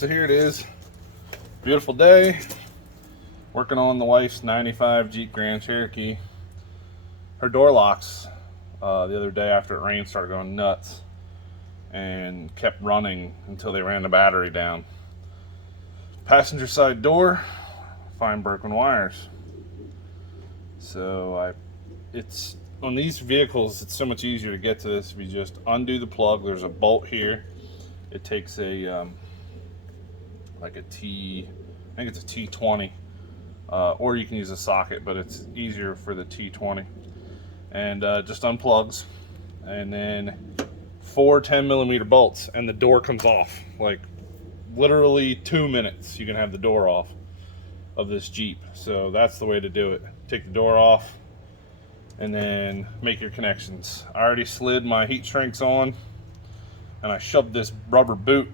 So here it is. Beautiful day. Working on the wife's 95 Jeep Grand Cherokee. Her door locks the other day after it rained started going nuts and kept running until they ran the battery down. Passenger side door, find broken wires. So it's on these vehicles, it's so much easier to get to this if you just undo the plug. There's a bolt here. It takes a like a T, I think it's a T20, or you can use a socket, but it's easier for the T20. And just unplugs, and then 4 10mm bolts, and the door comes off. Like literally 2 minutes, you can have the door off of this Jeep. So that's the way to do it. Take the door off, and then make your connections. I already slid my heat shrinks on, and I shoved this rubber boot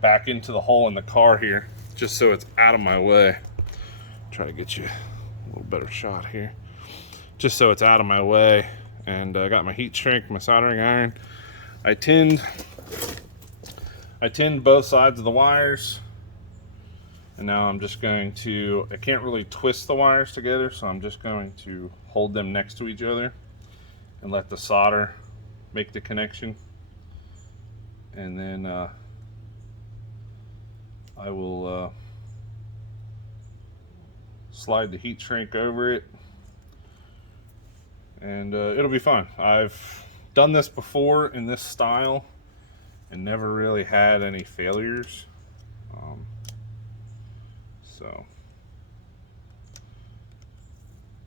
back into the hole in the car here, just so it's out of my way. Try to get you a little better shot here. Just so it's out of my way. And I got my heat shrink, my soldering iron. I tinned both sides of the wires. And now I'm just going to, I can't really twist the wires together, so I'm just going to hold them next to each other and let the solder make the connection. And then I will slide the heat shrink over it, and it'll be fun. I've done this before in this style and never really had any failures. So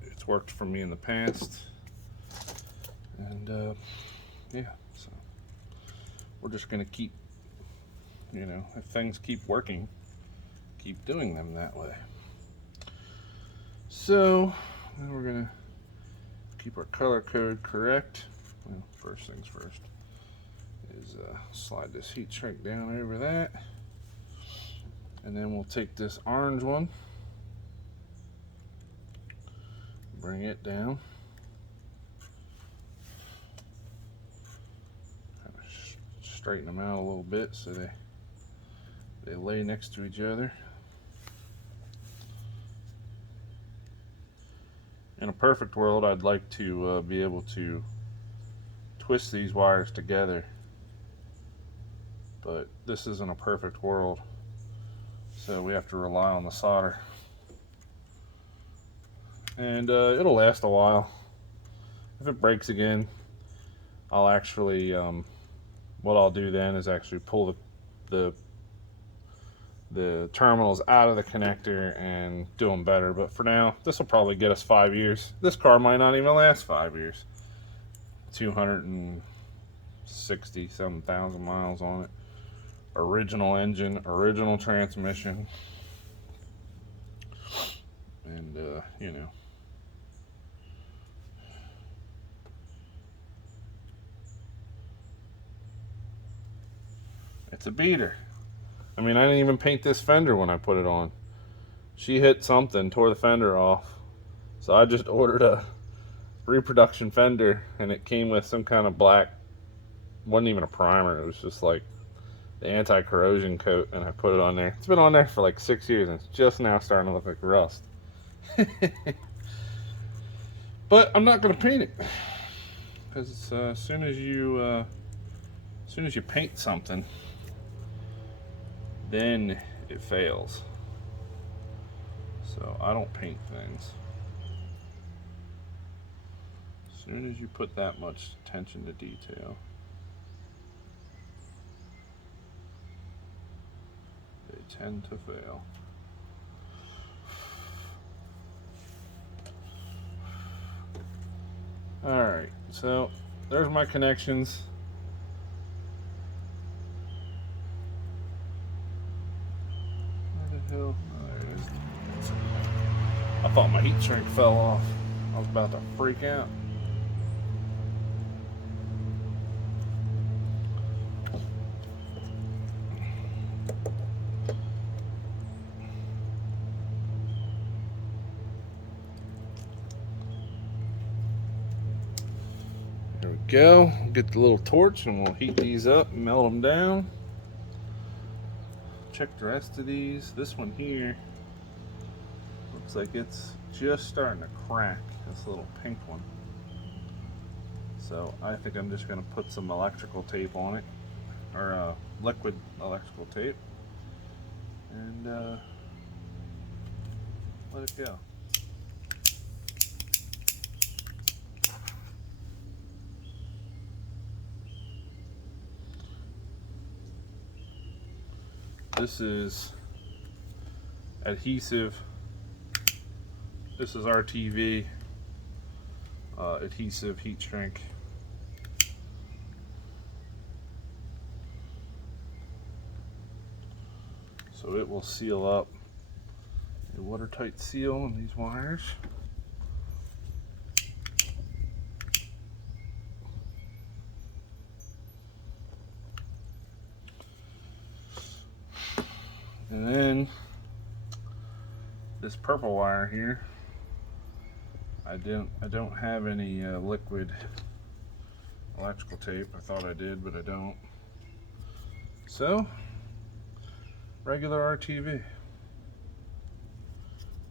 it's worked for me in the past, and yeah, so we're just gonna keep, if things keep working, keep doing them that way. So then we're gonna keep our color code correct. Well, first things first is slide this heat shrink down over that, and then we'll take this orange one, bring it down, kind of straighten them out a little bit so they lay next to each other. In a perfect world, I'd like to be able to twist these wires together, but this isn't a perfect world, so we have to rely on the solder. And it'll last a while. If it breaks again, I'll actually, what I'll do then is actually pull the terminals out of the connector and do them better. But for now, this will probably get us 5 years. This car might not even last 5 years. 267,000 miles on it. Original engine, original transmission, and it's a beater. I mean, I didn't even paint this fender when I put it on. She hit something, tore the fender off. So I just ordered a reproduction fender, and it came with some kind of black, wasn't even a primer, it was just like the anti-corrosion coat, and I put it on there. It's been on there for like 6 years, and it's just now starting to look like rust. But I'm not going to paint it, because as soon as you paint something, then it fails. So I don't paint things. As soon as you put that much attention to detail, they tend to fail. Alright, so there's my connections. Hill. Oh, there it is. I thought my heat shrink fell off. I was about to freak out. There we go. Get the little torch and we'll heat these up and melt them down. check the rest of these. This one here looks like it's just starting to crack, this little pink one. So I think I'm just going to put some electrical tape on it, or liquid electrical tape, and let it go. This is adhesive. This is RTV adhesive heat shrink. So it will seal up, a watertight seal on these wires. And then this purple wire here, I don't have any liquid electrical tape. I thought I did, but I don't. So regular RTV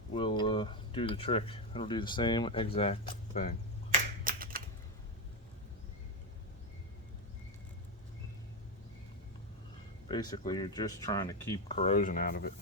will do the trick. It'll do the same exact thing. Basically, you're just trying to keep corrosion out of it.